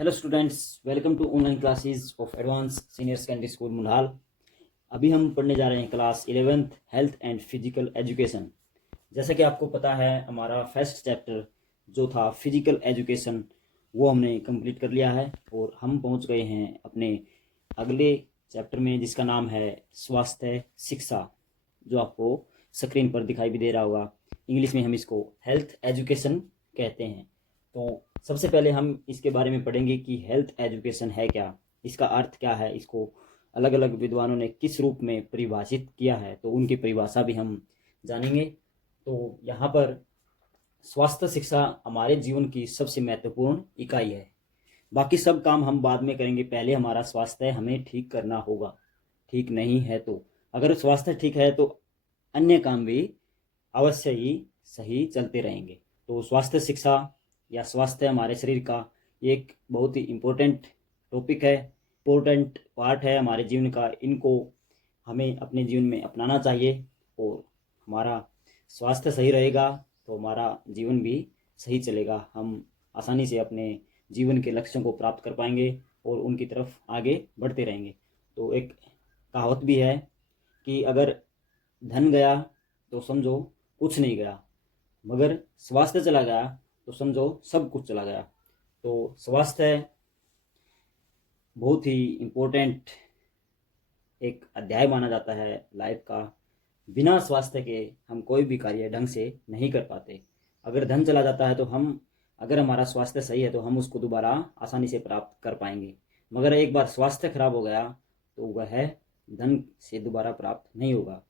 Hello students, welcome to online classes of advance senior secondary school Munhal. अभी हम पढ़ने जा रहे हैं class 11th health and physical education. जैसा कि आपको पता है, हमारा फर्स्ट चैप्टर जो था फिजिकल एजुकेशन वो हमने कंप्लीट कर लिया है और हम पहुंच गए हैं अपने अगले चैप्टर में, जिसका नाम है स्वास्थ्य शिक्षा, जो आपको स्क्रीन पर दिखाई भी दे रहा होगा। इंग्लिश में हम इसको हेल्थ एजुकेशन कहते हैं। तो सबसे पहले हम इसके बारे में पढ़ेंगे कि हेल्थ एजुकेशन है क्या, इसका अर्थ क्या है, इसको अलग अलग विद्वानों ने किस रूप में परिभाषित किया है, तो उनकी परिभाषा भी हम जानेंगे। तो यहाँ पर स्वास्थ्य शिक्षा हमारे जीवन की सबसे महत्वपूर्ण इकाई है। बाकी सब काम हम बाद में करेंगे, पहले हमारा स्वास्थ्य हमें ठीक करना होगा। ठीक नहीं है तो, अगर स्वास्थ्य ठीक है तो अन्य काम भी अवश्य ही सही चलते रहेंगे। तो स्वास्थ्य शिक्षा या स्वास्थ्य हमारे शरीर का एक बहुत ही इम्पोर्टेंट टॉपिक है, इम्पोर्टेंट पार्ट है हमारे जीवन का। इनको हमें अपने जीवन में अपनाना चाहिए और हमारा स्वास्थ्य सही रहेगा तो हमारा जीवन भी सही चलेगा। हम आसानी से अपने जीवन के लक्ष्यों को प्राप्त कर पाएंगे और उनकी तरफ आगे बढ़ते रहेंगे। तो एक कहावत भी है कि अगर धन गया तो समझो कुछ नहीं गया, मगर स्वास्थ्य चला गया तो समझो सब कुछ चला गया। तो स्वास्थ्य बहुत ही इम्पोर्टेंट एक अध्याय माना जाता है लाइफ का। बिना स्वास्थ्य के हम कोई भी कार्य ढंग से नहीं कर पाते। अगर धन चला जाता है तो हम, अगर हमारा स्वास्थ्य सही है तो हम उसको दोबारा आसानी से प्राप्त कर पाएंगे, मगर एक बार स्वास्थ्य खराब हो गया तो वह धन से दोबारा प्राप्त नहीं होगा।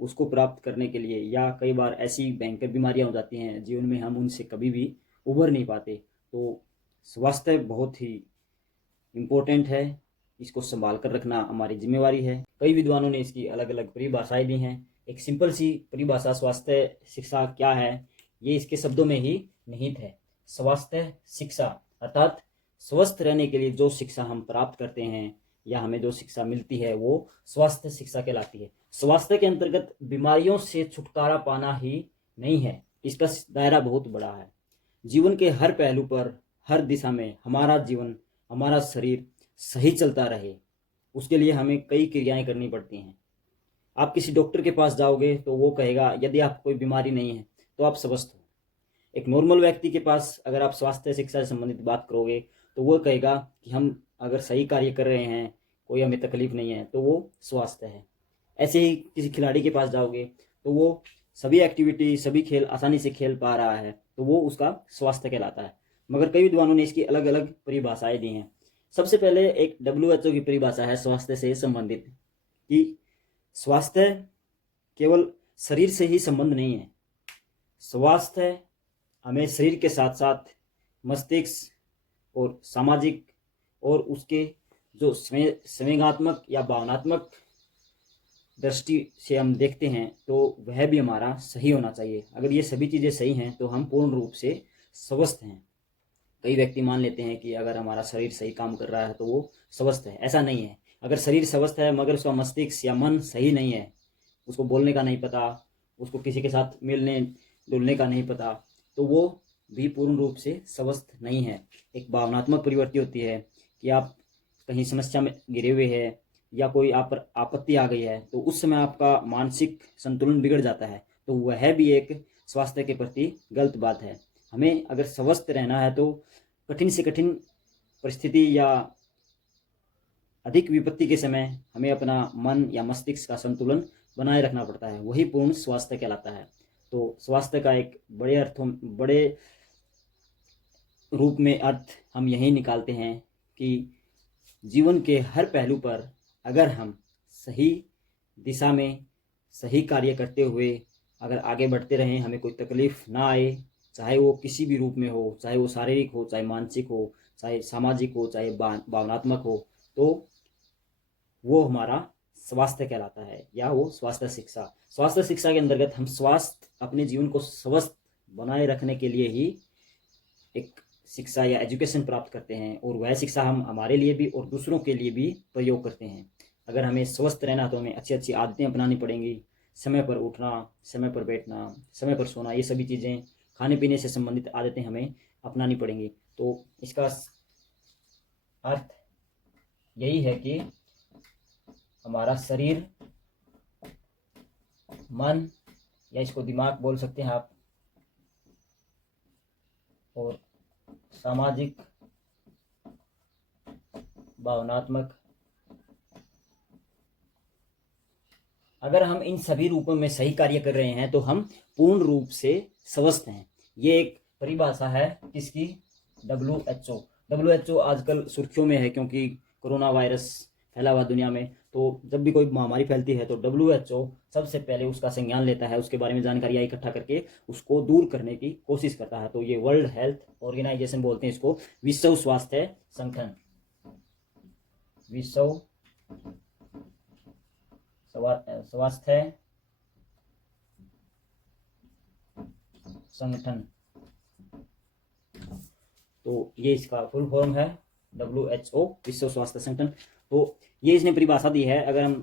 उसको प्राप्त करने के लिए, या कई बार ऐसी भयंकर बीमारियां हो जाती हैं जीवन में, हम उनसे कभी भी उभर नहीं पाते। तो स्वास्थ्य बहुत ही इम्पोर्टेंट है, इसको संभाल कर रखना हमारी जिम्मेवारी है। कई विद्वानों ने इसकी अलग अलग परिभाषाएं दी हैं। एक सिंपल सी परिभाषा स्वास्थ्य शिक्षा क्या है, ये इसके शब्दों में ही निहित है। स्वास्थ्य शिक्षा अर्थात स्वस्थ रहने के लिए जो शिक्षा हम प्राप्त करते हैं या हमें जो शिक्षा मिलती है वो स्वास्थ्य शिक्षा कहलाती है। स्वास्थ्य के अंतर्गत बीमारियों से छुटकारा पाना ही नहीं है, इसका दायरा बहुत बड़ा है। जीवन के हर पहलू पर, हर दिशा में हमारा जीवन, हमारा शरीर सही चलता रहे, उसके लिए हमें कई क्रियाएं करनी पड़ती हैं। आप किसी डॉक्टर के पास जाओगे तो वो कहेगा यदि आपको कोई बीमारी नहीं है तो आप स्वस्थ हो। एक नॉर्मल व्यक्ति के पास अगर आप स्वास्थ्य शिक्षा से संबंधित बात करोगे तो वो कहेगा कि हम अगर सही कार्य कर रहे हैं, कोई हमें तकलीफ नहीं है, तो वो स्वास्थ्य है। ऐसे ही किसी खिलाड़ी के पास जाओगे तो वो सभी एक्टिविटी, सभी खेल आसानी से खेल पा रहा है, तो वो उसका स्वास्थ्य कहलाता है। मगर कई विद्वानों ने इसकी अलग अलग परिभाषाएं दी हैं। सबसे पहले एक WHO की परिभाषा है स्वास्थ्य से संबंधित, कि स्वास्थ्य केवल शरीर से ही संबंध नहीं है। स्वास्थ्य हमें शरीर के साथ साथ मस्तिष्क और सामाजिक और उसके जो संवेगात्मक या भावनात्मक दृष्टि से हम देखते हैं तो वह भी हमारा सही होना चाहिए। अगर ये सभी चीज़ें सही हैं तो हम पूर्ण रूप से स्वस्थ हैं। कई व्यक्ति मान लेते हैं कि अगर हमारा शरीर सही काम कर रहा है तो वो स्वस्थ है, ऐसा नहीं है। अगर शरीर स्वस्थ है मगर उसका मस्तिष्क या मन सही नहीं है, उसको बोलने का नहीं पता, उसको किसी के साथ मिलने जुलने का नहीं पता, तो वो भी पूर्ण रूप से स्वस्थ नहीं है। एक भावनात्मक प्रवृत्ति होती है कि आप कहीं समस्या में घिरे हुए हैं या कोई आप पर आपत्ति आ गई है, तो उस समय आपका मानसिक संतुलन बिगड़ जाता है, तो वह भी एक स्वास्थ्य के प्रति गलत बात है। हमें अगर स्वस्थ रहना है तो कठिन से कठिन परिस्थिति या अधिक विपत्ति के समय हमें अपना मन या मस्तिष्क का संतुलन बनाए रखना पड़ता है, वही पूर्ण स्वास्थ्य कहलाता है। तो स्वास्थ्य का एक बड़े रूप में अर्थ हम यही निकालते हैं कि जीवन के हर पहलू पर अगर हम सही दिशा में सही कार्य करते हुए अगर आगे बढ़ते रहें, हमें कोई तकलीफ ना आए, चाहे वो किसी भी रूप में हो, चाहे वो शारीरिक हो, चाहे मानसिक हो, चाहे सामाजिक हो, चाहे भावनात्मक हो, तो वो हमारा स्वास्थ्य कहलाता है, या वो स्वास्थ्य शिक्षा। स्वास्थ्य शिक्षा के अंतर्गत हम स्वास्थ्य, अपने जीवन को स्वस्थ बनाए रखने के लिए ही एक शिक्षा या एजुकेशन प्राप्त करते हैं, और वह शिक्षा हम हमारे लिए भी और दूसरों के लिए भी प्रयोग करते हैं। अगर हमें स्वस्थ रहना तो हमें अच्छी अच्छी आदतें अपनानी पड़ेंगी। समय पर उठना, समय पर बैठना, समय पर सोना, ये सभी चीज़ें, खाने पीने से संबंधित आदतें हमें अपनानी पड़ेंगी। तो इसका अर्थ यही है कि हमारा शरीर, मन या इसको दिमाग बोल सकते हैं आप, और सामाजिक, भावनात्मक, अगर हम इन सभी रूपों में सही कार्य कर रहे हैं तो हम पूर्ण रूप से स्वस्थ हैं। ये एक परिभाषा है किसकी? WHO आजकल सुर्खियों में है क्योंकि कोरोना वायरस फैला हुआ दुनिया में। तो जब भी कोई महामारी फैलती है तो WHO सबसे पहले उसका संज्ञान लेता है, उसके बारे में जानकारियाँ इकट्ठा करके उसको दूर करने की कोशिश करता है। तो ये वर्ल्ड हेल्थ ऑर्गेनाइजेशन बोलते हैं इसको, विश्व स्वास्थ्य संगठन, विश्व स्वास्थ्य संगठन। तो ये इसका फुल फॉर्म है WHO, विश्व स्वास्थ्य संगठन। तो ये इसने परिभाषा दी है, अगर हम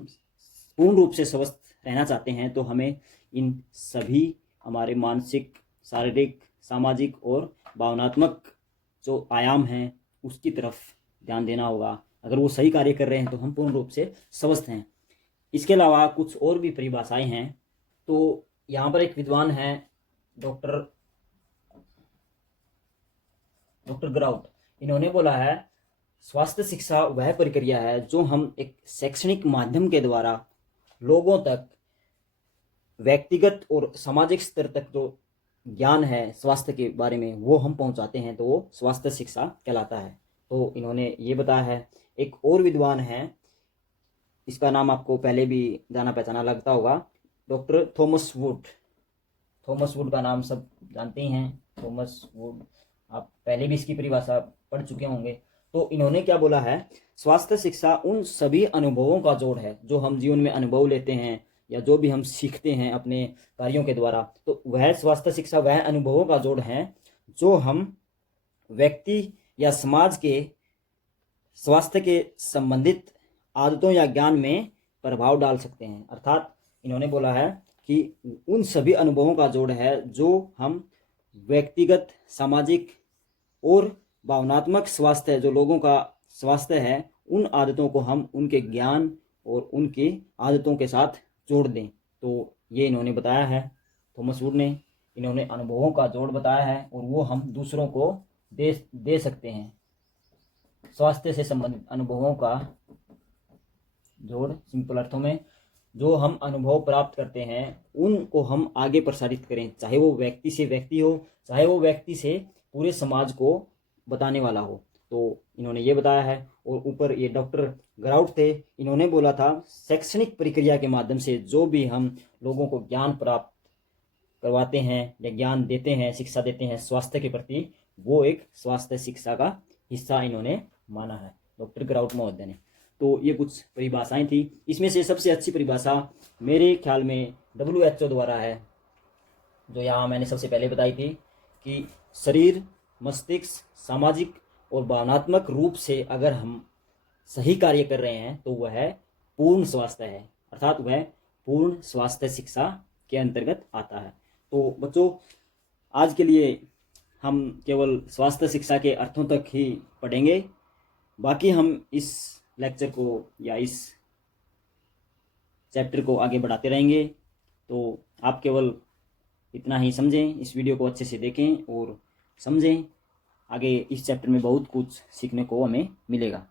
पूर्ण रूप से स्वस्थ रहना चाहते हैं तो हमें इन सभी हमारे मानसिक, शारीरिक, सामाजिक और भावनात्मक जो आयाम हैं उसकी तरफ ध्यान देना होगा। अगर वो सही कार्य कर रहे हैं तो हम पूर्ण रूप से स्वस्थ हैं। इसके अलावा कुछ और भी परिभाषाएं हैं। तो यहाँ पर एक विद्वान हैं डॉक्टर ग्राउट, इन्होंने बोला है स्वास्थ्य शिक्षा वह प्रक्रिया है जो हम एक शैक्षणिक माध्यम के द्वारा लोगों तक व्यक्तिगत और सामाजिक स्तर तक जो ज्ञान है स्वास्थ्य के बारे में वो हम पहुंचाते हैं, तो वो स्वास्थ्य शिक्षा कहलाता है। तो इन्होंने ये बताया है। एक और विद्वान हैं, इसका नाम आपको पहले भी जाना पहचाना लगता होगा, doctor Thomas would. Thomas would का नाम सब जानते ही हैं, थॉमस वुड, आप पहले भी इसकी परिभाषा पढ़ चुके होंगे। तो इन्होंने क्या बोला है, स्वास्थ्य शिक्षा उन सभी अनुभवों का जोड़ है जो हम जीवन में अनुभव लेते हैं या जो भी हम सीखते हैं अपने कार्यों के द्वारा। तो वह स्वास्थ्य शिक्षा वह अनुभवों का जोड़ है जो हम व्यक्ति या समाज के स्वास्थ्य के संबंधित आदतों या ज्ञान में प्रभाव डाल सकते हैं। अर्थात इन्होंने बोला है कि उन सभी अनुभवों का जोड़ है जो हम व्यक्तिगत, सामाजिक और भावनात्मक स्वास्थ्य, जो लोगों का स्वास्थ्य है, उन आदतों को हम उनके ज्ञान और उनकी आदतों के साथ जोड़ दें। तो ये इन्होंने बताया है, थॉमस वुड ने, इन्होंने अनुभवों का जोड़ बताया है और वो हम दूसरों को दे सकते हैं। स्वास्थ्य से संबंधित अनुभवों का जोड़, सिंपल अर्थों में जो हम अनुभव प्राप्त करते हैं उनको हम आगे प्रसारित करें, चाहे वो व्यक्ति से व्यक्ति हो, चाहे वो व्यक्ति से पूरे समाज को बताने वाला हो। तो इन्होंने ये बताया है। और ऊपर ये डॉक्टर ग्राउट थे, इन्होंने बोला था शैक्षणिक प्रक्रिया के माध्यम से जो भी हम लोगों को ज्ञान प्राप्त करवाते हैं या ज्ञान देते हैं, शिक्षा देते हैं स्वास्थ्य के प्रति, वो एक स्वास्थ्य शिक्षा का हिस्सा इन्होंने माना है, डॉक्टर ग्राउट महोदय ने। तो ये कुछ परिभाषाएं थी। इसमें से सबसे अच्छी परिभाषा मेरे ख्याल में WHO द्वारा है, जो यहाँ मैंने सबसे पहले बताई थी कि शरीर, मस्तिष्क, सामाजिक और भावनात्मक रूप से अगर हम सही कार्य कर रहे हैं तो वह पूर्ण स्वास्थ्य है, अर्थात वह पूर्ण स्वास्थ्य शिक्षा के अंतर्गत आता है। तो बच्चों, आज के लिए हम केवल स्वास्थ्य शिक्षा के अर्थों तक ही पढ़ेंगे, बाकी हम इस लेक्चर को या इस चैप्टर को आगे बढ़ाते रहेंगे। तो आप केवल इतना ही समझें, इस वीडियो को अच्छे से देखें और समझें। आगे इस चैप्टर में बहुत कुछ सीखने को हमें मिलेगा।